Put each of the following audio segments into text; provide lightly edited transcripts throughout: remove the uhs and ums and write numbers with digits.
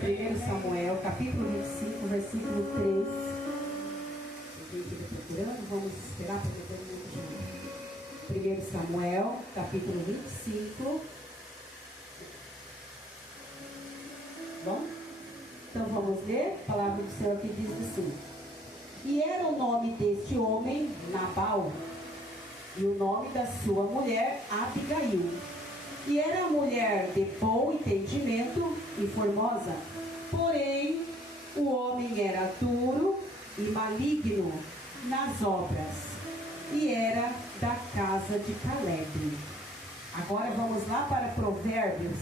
1 Samuel, capítulo 25, versículo 3. Quem estiver procurando, vamos esperar para ver todo mundo junto. 1 Samuel, capítulo 25. Bom? Então vamos ler. A palavra do Senhor que diz assim: E era o nome deste homem Nabal, e o nome da sua mulher Abigail. E era mulher de bom entendimento e formosa. Porém, o homem era duro e maligno nas obras, e era da casa de Caleb. Agora vamos lá para Provérbios.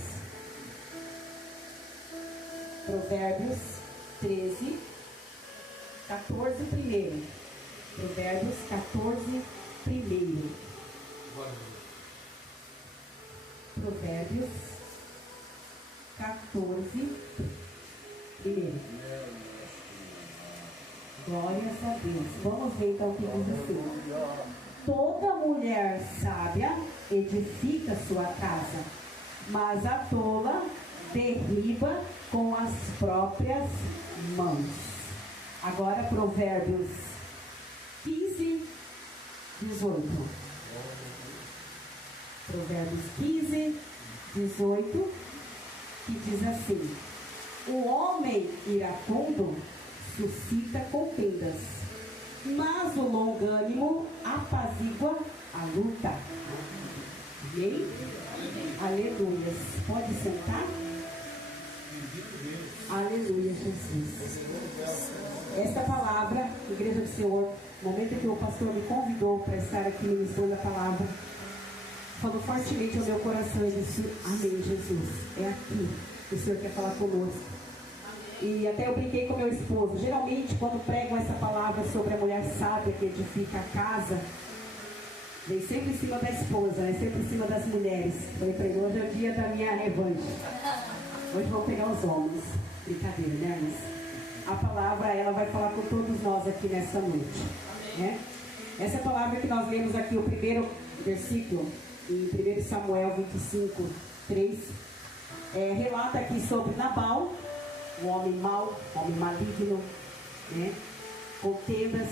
Provérbios 13, 14 primeiro. Provérbios 14 primeiro. Provérbios 14 primeiro. Glórias a Deus. Vamos ver então o que diz assim: Toda mulher sábia edifica sua casa, mas a tola derriba com as próprias mãos. Agora Provérbios 15, 18. Provérbios 15, 18, que diz assim: O homem iracundo suscita contendas, mas o longânimo apazigua a luta. Amém? Aleluia. Pode sentar? Aleluia, Jesus. Esta palavra, Igreja do Senhor, no momento em que o pastor me convidou para estar aqui ministrando a palavra, falou fortemente ao meu coração e disse: Amém, Jesus, é aqui que o Senhor quer falar conosco. E até eu brinquei com meu esposo. Geralmente quando pregam essa palavra sobre a mulher sábia que edifica a casa, vem sempre em cima da esposa, né? Sempre em cima das mulheres. Falei para ele: hoje é o dia da minha revanche. Hoje vamos pegar os homens. Brincadeira, né, Alice? A palavra, ela vai falar com todos nós aqui nessa noite, né? Essa palavra que nós lemos aqui, o primeiro versículo em 1 Samuel 25, 3, relata aqui sobre Nabal, um homem mau, um homem maligno, né? Contendas,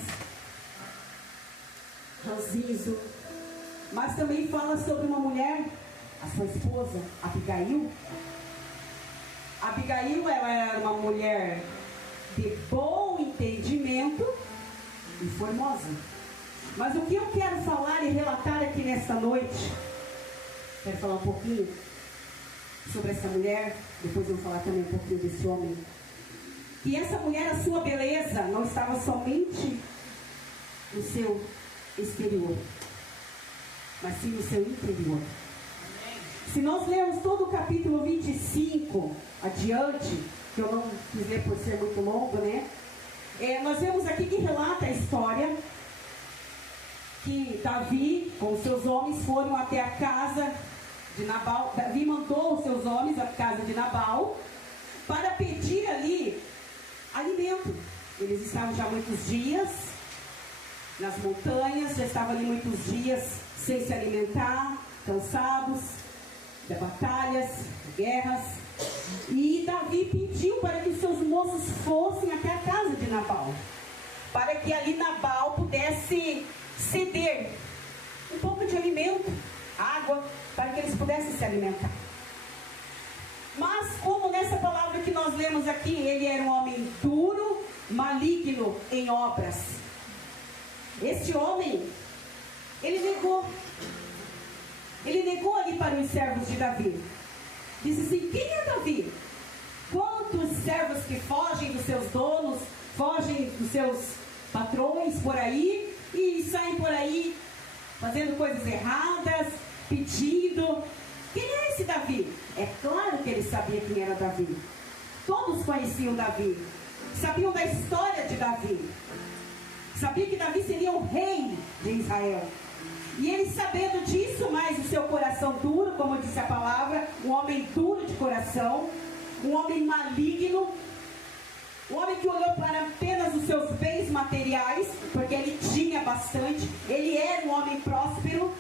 ranzinzo. Mas também fala sobre uma mulher, a sua esposa, Abigail. Abigail, ela era uma mulher de bom entendimento e formosa. Mas o que eu quero falar e relatar aqui nesta noite, quero falar um pouquinho sobre essa mulher, depois eu vou falar também um pouquinho desse homem. E essa mulher, a sua beleza não estava somente no seu exterior, mas sim no seu interior. Se nós lermos todo o capítulo 25 adiante, que eu não quis ler por ser muito longo, né? Nós vemos aqui que relata a história que Davi com seus homens foram até a casa de Nabal. Davi mandou os seus homens à casa de Nabal para pedir ali alimento. Eles estavam já muitos dias nas montanhas, já estavam ali muitos dias sem se alimentar, cansados de batalhas, de guerras. E Davi pediu para que os seus moços fossem até a casa de Nabal, para que ali Nabal pudesse ceder um pouco de alimento, água, para que eles pudessem se alimentar. Mas como nessa palavra que nós lemos aqui, ele era um homem duro, maligno em obras. Este homem, ele negou ali para os servos de Davi. Disse assim: quem é Davi? Quantos servos que fogem dos seus donos, fogem dos seus patrões por aí e saem por aí fazendo coisas erradas, pedindo. Quem é esse Davi? É claro que ele sabia quem era Davi. Todos conheciam Davi, sabiam da história de Davi, sabiam que Davi seria o rei de Israel. E ele, sabendo disso, mas o seu coração duro, como disse a palavra, um homem duro de coração, um homem maligno, um homem que olhou para apenas os seus bens materiais, porque ele tinha bastante, ele era um homem próspero.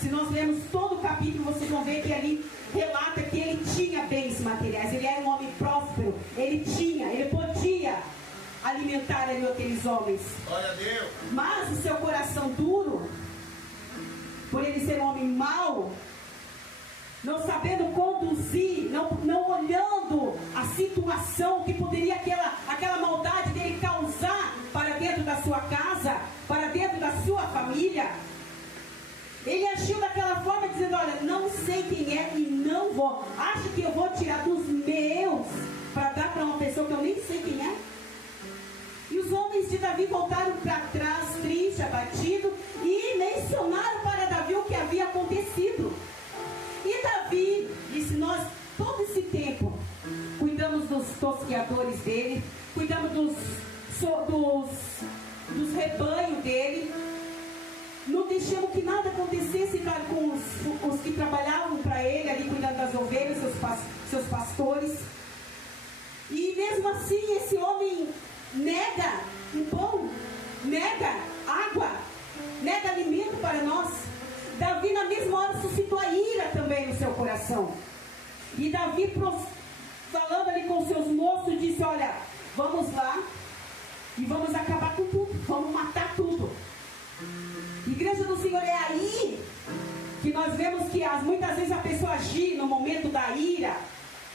Se nós lermos todo o capítulo, vocês vão ver que ali relata que ele tinha bens materiais, ele era um homem próspero, ele podia alimentar ali aqueles homens. Glória a Deus. Mas o seu coração duro, por ele ser um homem mau, não sabendo conduzir, não olhando a situação que poderia aquela maldade dele causar para dentro da sua casa, para dentro da sua família, ele agiu daquela forma, dizendo: olha, não sei quem é e não vou, acho que eu vou tirar dos meus para dar para uma pessoa que eu nem sei quem é. E os homens de Davi voltaram para trás, triste, abatido, e mencionaram para Davi o que havia acontecido. E Davi disse: nós, todo esse tempo, cuidamos dos tosqueadores dele, cuidamos dos rebanhos dele, não deixamos que nada acontecesse com os que trabalhavam para ele, ali cuidando das ovelhas, seus pastores. E mesmo assim, esse homem nega o pão, nega água, nega alimento para nós. Davi na mesma hora suscitou a ira também no seu coração. E Davi, falando ali com seus moços, disse: olha, vamos lá e vamos acabar com tudo, vamos matar tudo. Igreja do Senhor, é aí que nós vemos que muitas vezes a pessoa agir no momento da ira,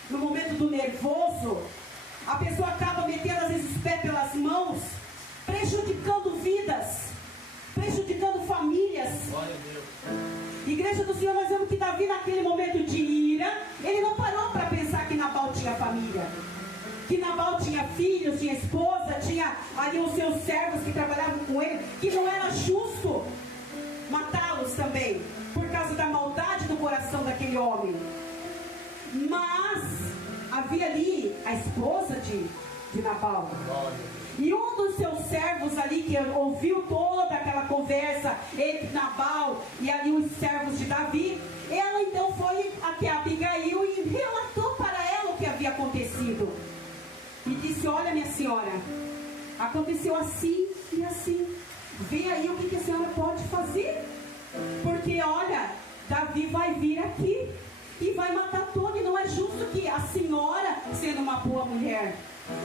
no momento do nervoso, a pessoa acaba metendo às vezes os pés pelas mãos, prejudicando vidas, prejudicando famílias. Glória a Deus. Igreja do Senhor, nós vemos que Davi, naquele momento de ira, ele não parou para pensar que Nabal tinha família, que Nabal tinha filhos, tinha esposa, tinha ali os seus servos que trabalhavam com ele, que não era justo matá-los também, por causa da maldade do coração daquele homem. Mas havia ali a esposa de Nabal. E um dos seus servos ali, que ouviu toda aquela conversa entre Nabal e ali os servos de Davi, ela então foi até Abigail e relatou para ela o que havia acontecido. E disse: olha, minha senhora, aconteceu assim e assim. Vê aí o que a senhora pode fazer. Porque olha, Davi vai vir aqui e vai matar todo. E não é justo que a senhora, sendo uma boa mulher,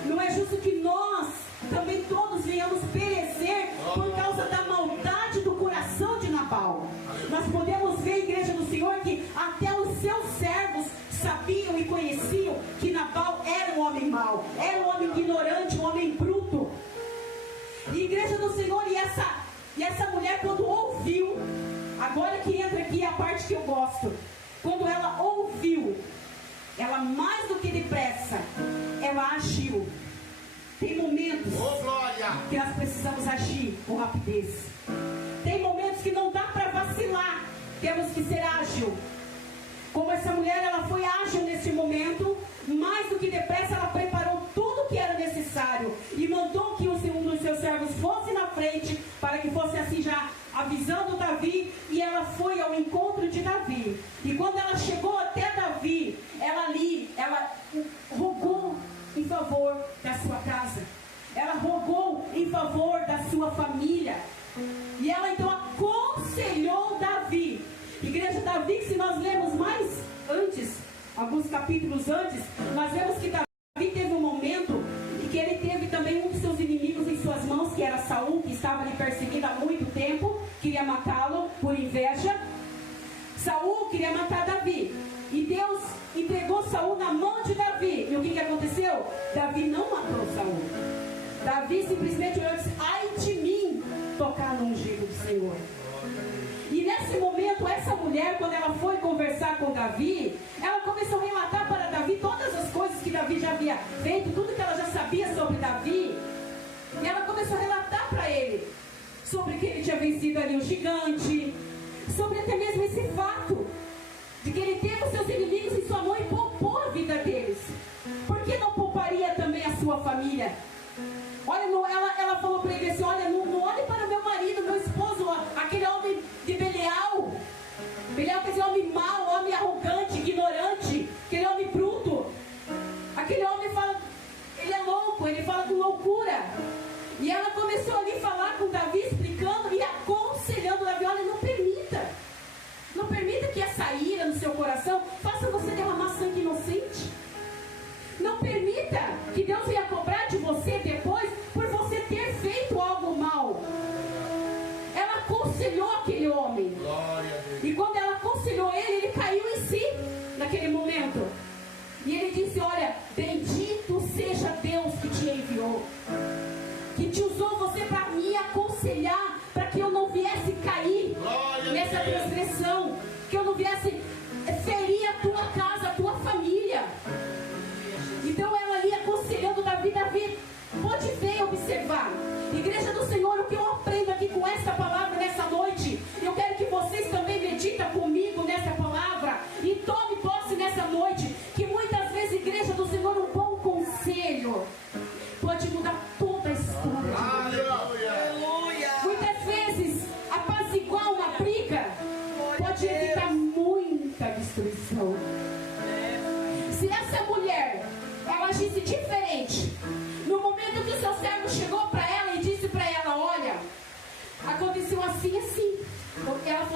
não é justo que nós também todos venhamos perecer por causa da maldade do coração de Nabal. Nós podemos ver, igreja do Senhor, que até os seus servos sabiam e conheciam que Nabal era um homem mau, era um homem ignorante, um homem bruto. E igreja do Senhor, e essa mulher, quando ouviu, agora que entra aqui a parte que eu gosto, quando ela ouviu, ela mais do que depressa, ela agiu. Tem momentos que nós precisamos agir com rapidez. Tem momentos que não dá para vacilar, temos que ser ágil. Como essa mulher, ela foi ágil nesse momento, mais do que depressa, ela preparou tudo o que era necessário e mandou que um dos seus servos fosse na frente, para que fosse assim já avisando Davi, e ela foi ao encontro de Davi. E quando ela chegou até Davi, ela rogou em favor da sua casa, ela rogou em favor da sua família, e ela então aconselhou Davi. Igreja, Davi, que se nós lemos mais antes, alguns capítulos antes, nós vemos que Davi teve um momento em que ele teve também um dos seus inimigos em suas mãos, que era Saul, que estava lhe perseguindo há muito tempo, queria matá-lo por inveja. Saul queria matar Davi, e Deus entregou Saul na mão de Davi. E o que aconteceu? Davi não matou Saul. Davi simplesmente olhou e disse: ai de mim tocar no ungido do Senhor. E nesse momento, essa mulher, quando ela foi conversar com Davi, ela começou a relatar para Davi todas as coisas que Davi já havia feito, tudo que ela já sabia sobre Davi. E ela começou a relatar para ele sobre que ele tinha vencido ali o gigante, sobre até mesmo esse fato de que ele teve os seus inimigos em sua mão e poupou a vida deles. Por que não pouparia também a sua família? Olha, ela falou para ele assim: olha, não olhe para meu marido, meu esposo, aquele homem de Belial. Belial quer dizer homem mau, homem arrogante, ignorante, aquele homem bruto. Aquele homem fala, ele é louco, ele fala com loucura. E ela começou ali a falar com Davi, explicando e aconselhando Davi: olha, não permita que essa ira no seu coração faça você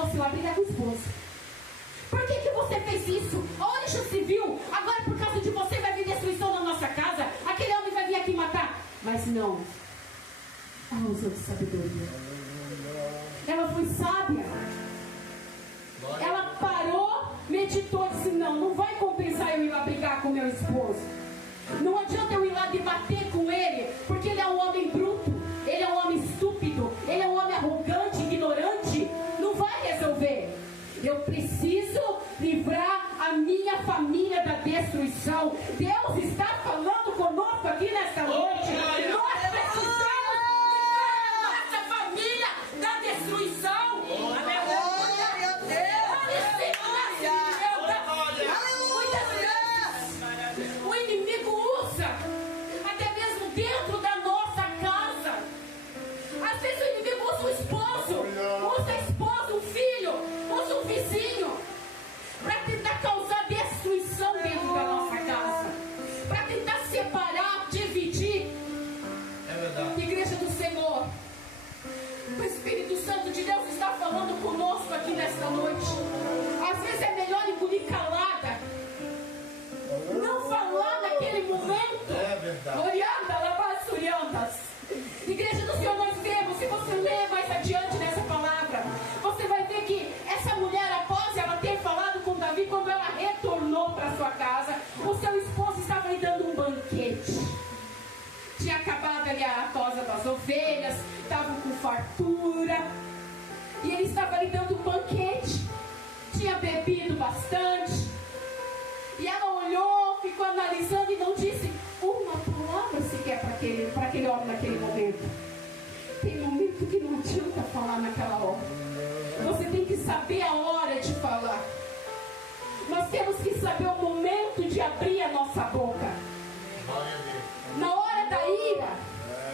você vai brigar com o esposo. Por que você fez isso? Olha, já se viu? Agora por causa de você vai vir destruição na nossa casa. Aquele homem vai vir aqui matar. Mas não. Ela usou de sabedoria. Ela foi sábia. Ela parou, meditou e disse, não vai compensar eu ir lá brigar com meu esposo. Não adianta eu ir lá debater com ele, porque ele é um homem bruto, ele é um homem estúpido, ele é um homem arrogante, ignorante. Não vai resolver. Eu preciso livrar a minha família da destruição. Deus está falando conosco aqui nesta noite. Nós precisamos livrar a nossa família da destruição. Aleluia, muitas vezes o inimigo usa, até mesmo dentro da nossa casa. Às vezes o inimigo usa o esposo, usa a esposa, o filho, usa o vizinho, para tentar causar destruição dentro da nossa casa, para tentar separar, dividir. É verdade. Igreja do Senhor, o Espírito Santo de Deus está falando conosco aqui nesta noite. Às vezes é melhor engolir calada, não falar naquele momento. É verdade. Orianda, labassuriandas. Igreja do Senhor, nós vemos, se você ler mais adiante nessa palavra, você vai ver que essa mulher, após ela ter falado com Davi, quando ela retornou para sua casa, o seu esposo estava lhe dando um banquete. Tinha acabado ali a tosa das ovelhas, estavam com fartura, e ele estava lhe dando um banquete. Tinha bebido bastante, e ela olhou, ficou analisando e não disse uma palavra sequer para aquele homem naquele momento. Tem momento que não adianta falar naquela hora. Você tem que saber a hora de falar. Nós temos que saber o momento de abrir a nossa boca. Na hora da ira,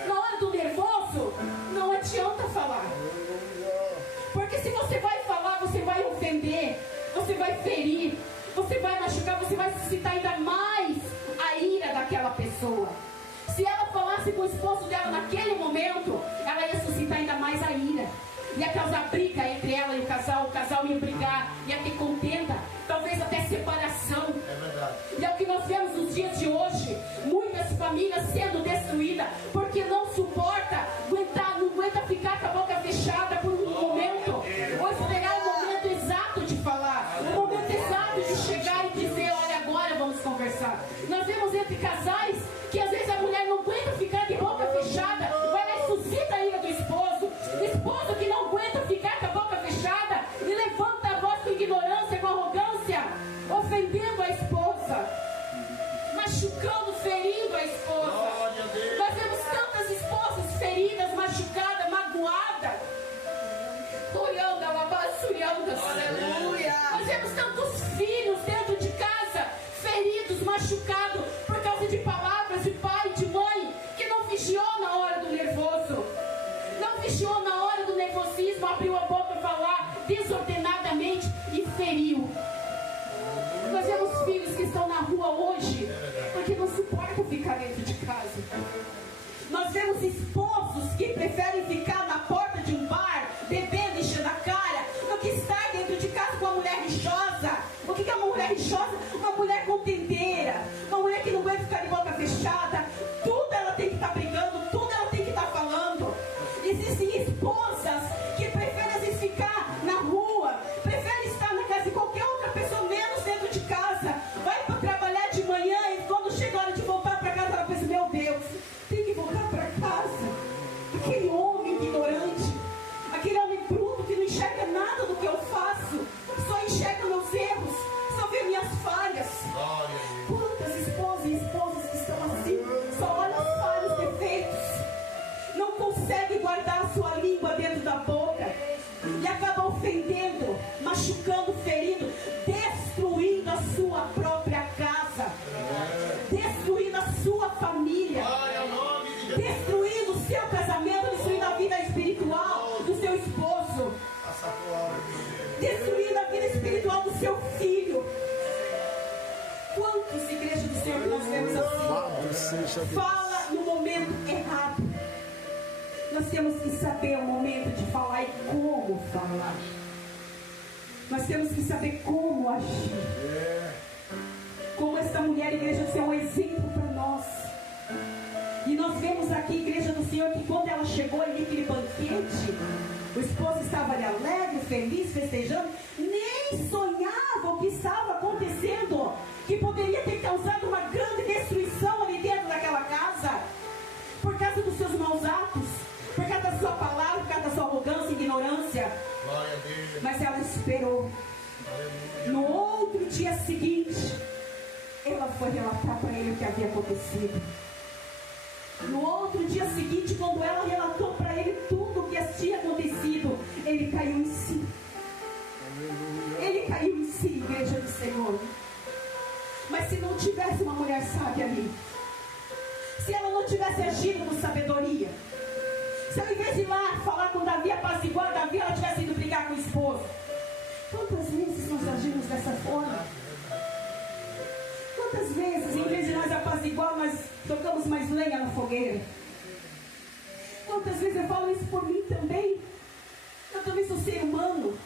na hora do nervoso, não adianta falar. Porque se você vai falar, você vai ofender, você vai ferir, você vai machucar, você vai suscitar ainda mais a ira daquela pessoa. Se ela falasse com o esposo dela naquele momento, ela ia suscitar ainda mais a ira. Ia causar briga entre ela e o casal ia brigar, ia ter contenda, talvez até separação. É verdade. E é o que nós vemos nos dias de hoje, muitas famílias sendo destruídas, porque não suporta não aguenta ficar com a boca fechada por um momento, ou esperar o momento exato de falar, o momento exato de chegar e dizer, olha, agora vamos conversar. Nós vemos entre casais que às vezes a mulher não aguenta ficar de boca fechada, vai lá e suscita a ira do esposo. O esposo que não aguenta ficar com a boca fechada e levanta a voz com ignorância, com arrogância, ofendendo a esposa, machucando, ferindo a esposa. Nós vemos tantas esposas feridas, machucadas, magoadas, olhando a labassuriandas. Aleluia. Nós vemos tantos filhos dentro de casa, feridos, machucados, por causa de palavras de pai, de mãe, que não vigiou na hora do nervoso, não vigiou na hora do nervosismo, abriu a boca para falar desordenadamente e feriu. Nós vemos filhos que estão na rua hoje porque não suportam ficar dentro de casa. Nós vemos esposos que preferem ficar na porta de um bar, bebendo, enchendo a cara, do que estar dentro de casa com uma mulher rixosa. O que é uma mulher rixosa? Uma mulher contendeira, uma mulher que não aguenta ficar de boca fechada. Tudo ela tem que estar brigando, tudo ela tem que estar falando. Existem esposas que preferem às vezes ficar na rua, preferem estar na casa de qualquer outra pessoa, menos dentro de casa. Vai para trabalhar de manhã e quando chega a hora de voltar para casa, ela pensa, meu Deus, tem que voltar para casa. Aquele homem ignorante, aquele homem bruto que não enxerga nada do que eu faço, só enxerga meus erros, só vê minhas falhas. Quantas esposas e esposos que estão assim, só olham as falhas, defeitos, não consegue guardar a sua língua dentro da boca e acaba ofendendo, machucando, ferindo, destruindo a sua própria casa, destruindo a sua família, destruindo o seu casamento, destruindo a vida espiritual do seu esposo, destruindo a vida espiritual do seu filho. Quantos igrejas do Senhor que nós vemos assim? Fala no momento errado. Nós temos que saber o momento de falar e como falar. Nós temos que saber como agir. Como esta mulher, igreja do Senhor, é um exemplo para nós. E nós vemos aqui, igreja do Senhor, que quando ela chegou ali naquele banquete, o esposo estava ali alegre, feliz, festejando, nem sonhava o que estava acontecendo, que poderia ter causado uma grande destruição ali dentro daquela casa, por causa dos seus maus atos, por causa da sua palavra, por causa da sua arrogância e ignorância. Glória a Deus. Mas ela esperou. No outro dia seguinte, ela foi relatar para ele o que havia acontecido. No outro dia seguinte, quando ela relatou para ele tudo o que tinha acontecido, ele caiu em si. Ele caiu em si, igreja do Senhor. Mas se não tivesse uma mulher sábia ali, se ela não tivesse agido com sabedoria, se ao invés de ir lá falar com Davi, apaziguar Davi, ela tivesse ido brigar com o esposo. Quantas vezes nós agimos dessa forma? Quantas vezes, em vez de nós apaziguar, nós tocamos mais lenha na fogueira? Quantas vezes, eu falo isso por mim também, eu também sou ser humano.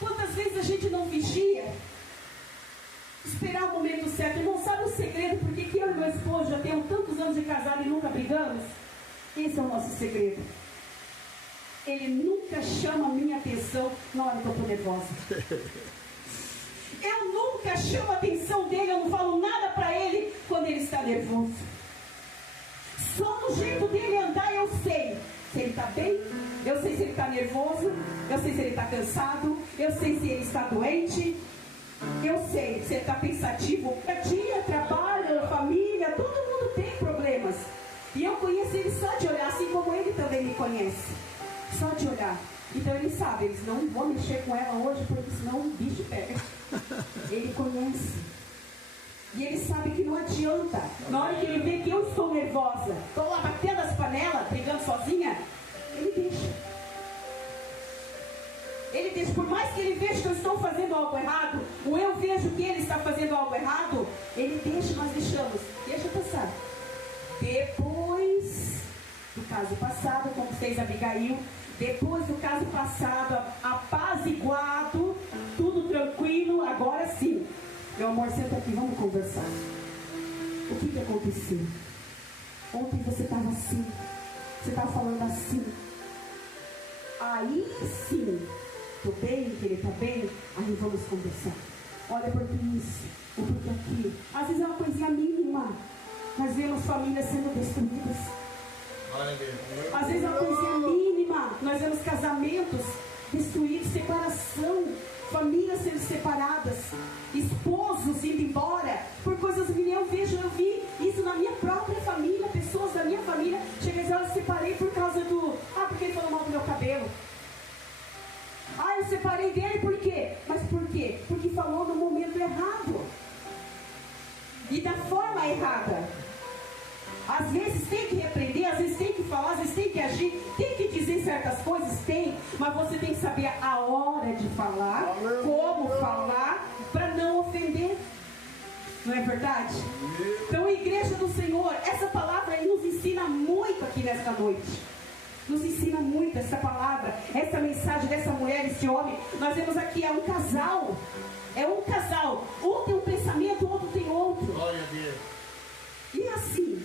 Quantas vezes a gente não vigia, esperar o momento certo? Não sabe o segredo, porque que eu e meu esposo já temos tantos anos de casado e nunca brigamos? Esse é o nosso segredo. Ele nunca chama a minha atenção na hora que eu estou nervosa. Eu nunca chamo a atenção dele, eu não falo nada para ele quando ele está nervoso. Só no jeito dele andar eu sei se ele está bem, eu sei se ele está nervoso, eu sei se ele está cansado, eu sei se ele está doente, eu sei se ele está pensativo. Dia, trabalho, família, todo mundo tem problemas. E eu conheço ele só de olhar, assim como ele também me conhece. Só de olhar. Então ele sabe, eles não vão mexer com ela hoje, porque senão o bicho pega. Ele conhece. E ele sabe que não adianta. Na hora que ele vê que eu estou nervosa, estou lá batendo as panelas, brigando sozinha, ele deixa. Ele deixa, por mais que ele veja que eu estou fazendo algo errado, ou eu vejo que ele está fazendo algo errado, ele deixa, nós deixamos. Deixa passar. Depois do caso passado, como fez Abigail, depois do caso passado, apaziguado, tudo tranquilo, agora sim. Meu amor, senta aqui, vamos conversar. O que aconteceu? Ontem você estava assim, você estava falando assim. Aí sim, estou bem, que ele está bem, aí vamos conversar. Olha, porque isso, ou porque aquilo. Às vezes é uma coisinha mínima. Nós vemos famílias sendo destruídas. Às vezes é uma coisinha mínima. Nós vemos casamentos destruídos, separação, famílias sendo separadas, esposos indo embora por coisas que eu vi isso na minha própria família. Pessoas da minha família chegam a dizer: eu separei por causa do... porque ele falou mal do meu cabelo. Eu separei dele por quê? Mas por quê? Porque falou no momento errado e da forma errada. Às vezes tem que repreender, às vezes tem que falar, às vezes tem que agir, tem que dizer certas coisas, tem, mas você tem que saber a hora de falar, como falar, para não ofender. Não é verdade? Então, igreja do Senhor, essa palavra aí nos ensina muito aqui nesta noite. Nos ensina muito essa palavra, essa mensagem dessa mulher, esse homem. Nós vemos aqui, é um casal. É um casal. Um tem um pensamento, o outro tem outro. Glória a Deus. E assim,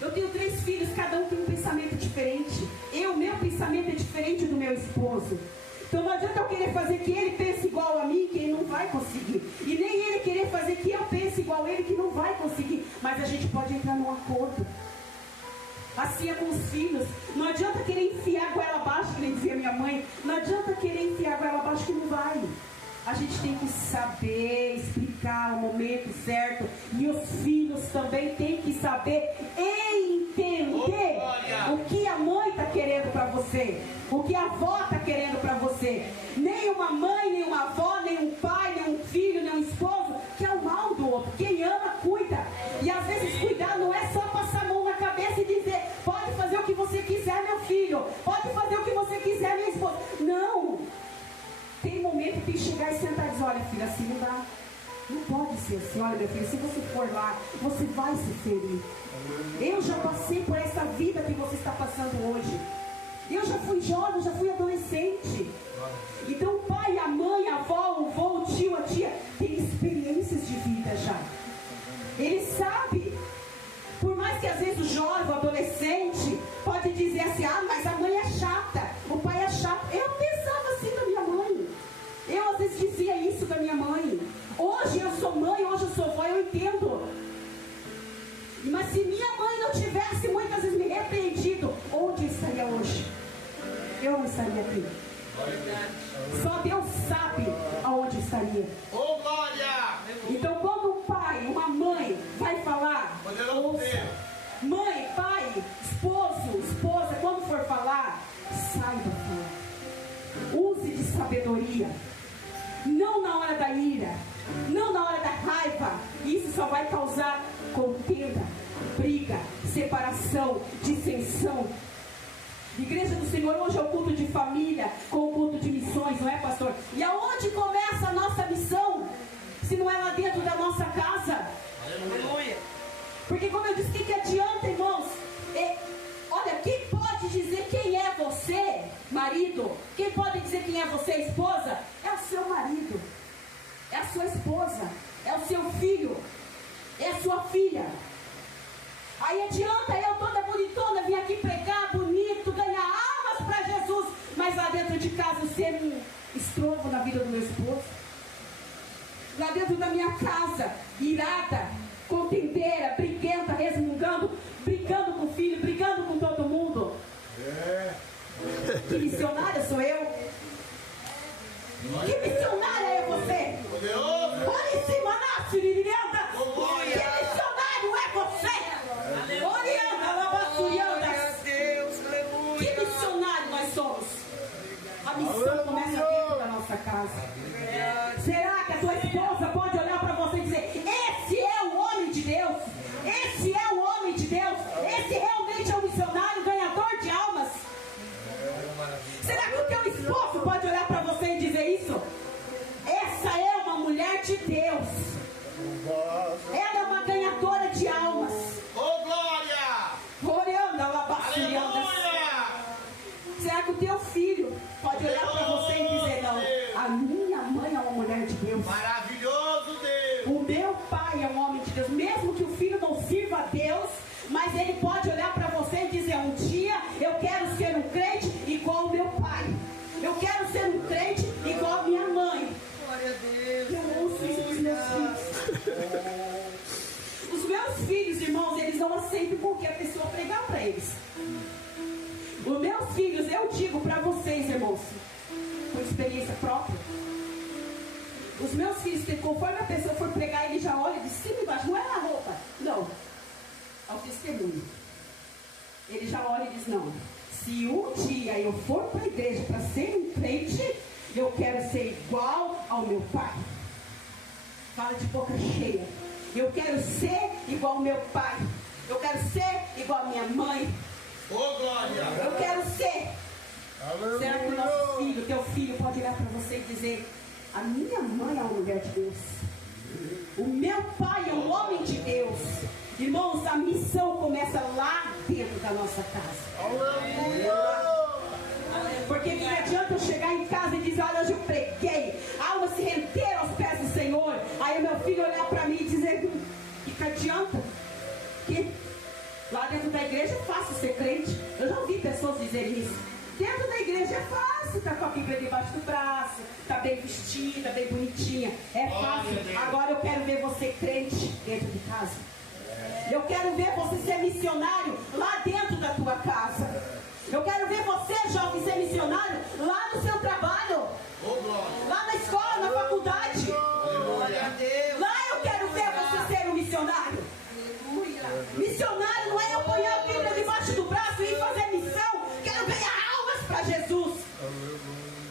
eu tenho 3 filhos, cada um tem um pensamento diferente. Meu pensamento é diferente do meu esposo. Então não adianta eu querer fazer que ele pense igual a mim, que ele não vai conseguir. E nem ele querer fazer que eu pense igual a ele, que não vai conseguir. Mas a gente pode entrar num acordo. Assim é com os filhos. Não adianta querer enfiar a goela abaixo, que nem dizia minha mãe. Não adianta querer enfiar a goela abaixo, que não vai. A gente tem que saber explicar o momento certo. E os filhos também têm que saber entender o que a mãe está querendo para você, o que a avó está querendo para você. Nem uma mãe, nem uma avó, nem um pai, nem um filho, nem um esposo quer o mal do outro. Quem ama, cuida. E às vezes cuidar não é só passar a mão na cabeça e dizer: pode fazer o que você quiser, meu filho, pode fazer o que você quiser, minha esposa. Não. Tem momento que chegar e sentar e dizer: olha, filha, assim não dá. Não pode ser assim. Olha, meu filho, se você for lá, você vai se ferir. Eu já passei por essa vida que você está passando hoje. Eu já fui jovem, já fui adolescente. Então o pai e a mãe, a avó, o avô, o tio, a tia tem experiências de vida já. Ele sabe. Por mais que às vezes o jovem, o adolescente, pode dizer assim, ah, mas a mãe é chata, o pai é chato. Eu pensava assim da minha mãe. Eu às vezes dizia isso da minha mãe. Hoje eu sou mãe, hoje eu sou avó, eu entendo. Mas se minha mãe não tivesse muitas vezes me repreendido, onde eu estaria hoje? Eu não estaria aqui. Só Deus sabe aonde eu estaria. Ô, glória! Então quando um pai, uma mãe vai falar, ouça. Mãe, pai, esposo, esposa, quando for falar, saiba falar. Use de sabedoria. Não na hora da ira, não na hora da raiva. Isso só vai causar contenda, briga, separação, dissensão. Igreja do Senhor, hoje é o culto de família com o culto de missões, não é, pastor? E aonde começa a nossa missão? Se não é lá dentro da nossa casa. Aleluia. Porque como eu disse, o que adianta, irmãos? Olha, quem pode dizer quem é você, marido? Quem pode dizer quem é você, esposa? É o seu marido, é a sua esposa, é o seu filho, é a sua filha. Aí adianta eu toda bonitona vir aqui pregar bonito, ganhar almas para Jesus, mas lá dentro de casa ser um estrovo na vida do meu esposo. Lá dentro da minha casa, irada, contendeira, briguenta, resmungando, brigando com o filho, brigando com todo mundo. Que missionária sou eu? Que missionária é você? Olha em cima, nasce, Lilianda. Que missionário é você? Orianda, Lavassurianda. Que missionário nós somos? A missão começa dentro da nossa casa. Será que a tua esposa pode olhar para você e dizer: esse é o homem de Deus? Esse é o homem de Deus? Esse realmente é um missionário ganhador de almas? Será que o teu esposo pode olhar para você e dizer isso? Essa é uma mulher de Deus. Ela é uma ganhadora de almas. Ô, glória! Orianda, Labassurianda. Será que o teu filho pode olhar para você e dizer: não, a minha mãe é uma mulher de Deus? Maravilhoso Deus! O meu pai é um homem de Deus. Mesmo que o filho não sirva a Deus, mas ele pode olhar para você e dizer: um dia eu quero ser um crente igual o meu pai. Eu quero ser um crente igual a minha mãe. Glória a Deus! Eu ouço isso dos meus filhos. Os meus filhos, irmãos, eles não aceitam porque a pessoa pregar para eles. Os meus filhos, eu digo para vocês, irmãos, por experiência própria. Os meus filhos, conforme a pessoa for pregar, ele já olha de cima e embaixo. Não é na roupa, não. É o testemunho. Ele já olha e diz: não, se um dia eu for para a igreja para ser um crente, eu quero ser igual ao meu pai. Fala de boca cheia. Eu quero ser igual ao meu pai. Eu quero ser igual à minha mãe. Ô, glória! Eu quero ser. Será que o nosso filho, teu filho, pode olhar para você e dizer: a minha mãe é uma mulher de Deus, o meu pai é um homem de Deus? Irmãos, a missão começa lá dentro da nossa casa. Porque que adianta eu chegar em casa e dizer: olha, hoje eu preguei, a alma se render aos pés do Senhor. Aí o meu filho olhar para mim e dizer: que adianta? Que lá dentro da igreja é fácil ser crente. Eu já ouvi pessoas dizerem isso. Dentro da igreja é fácil, está com a Bíblia debaixo do braço, está bem vestida, bem bonitinha. É fácil. Agora eu quero ver você crente dentro de casa. Eu quero ver você ser missionário lá dentro da tua casa. Eu quero ver você, jovem, ser missionário lá no seu trabalho, lá na escola, na faculdade. Glória a Deus! Lá eu quero ver você ser um missionário. Missionário não é apoiar a Bíblia debaixo do braço e ir fazer missão. Quero ganhar almas para Jesus.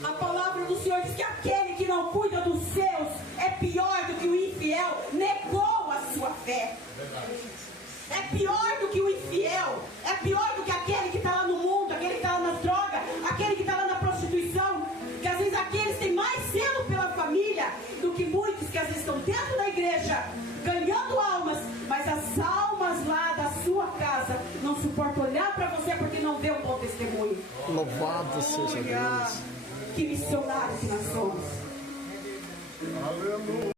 A palavra do Senhor diz que aquele que não cuida dos seus é pior do que o infiel. Negou a sua fé. É pior do que o infiel. É pior do que aquele que está lá no mundo, aquele que está lá nas drogas, aquele que está lá na prostituição. Que às vezes aqueles têm mais zelo pela família do que muitos que às vezes estão dentro da igreja ganhando almas, mas as almas lá da sua casa não suportam olhar para você porque não vê um bom testemunho. Louvado seja Deus. Que missionário que nós somos. Aleluia.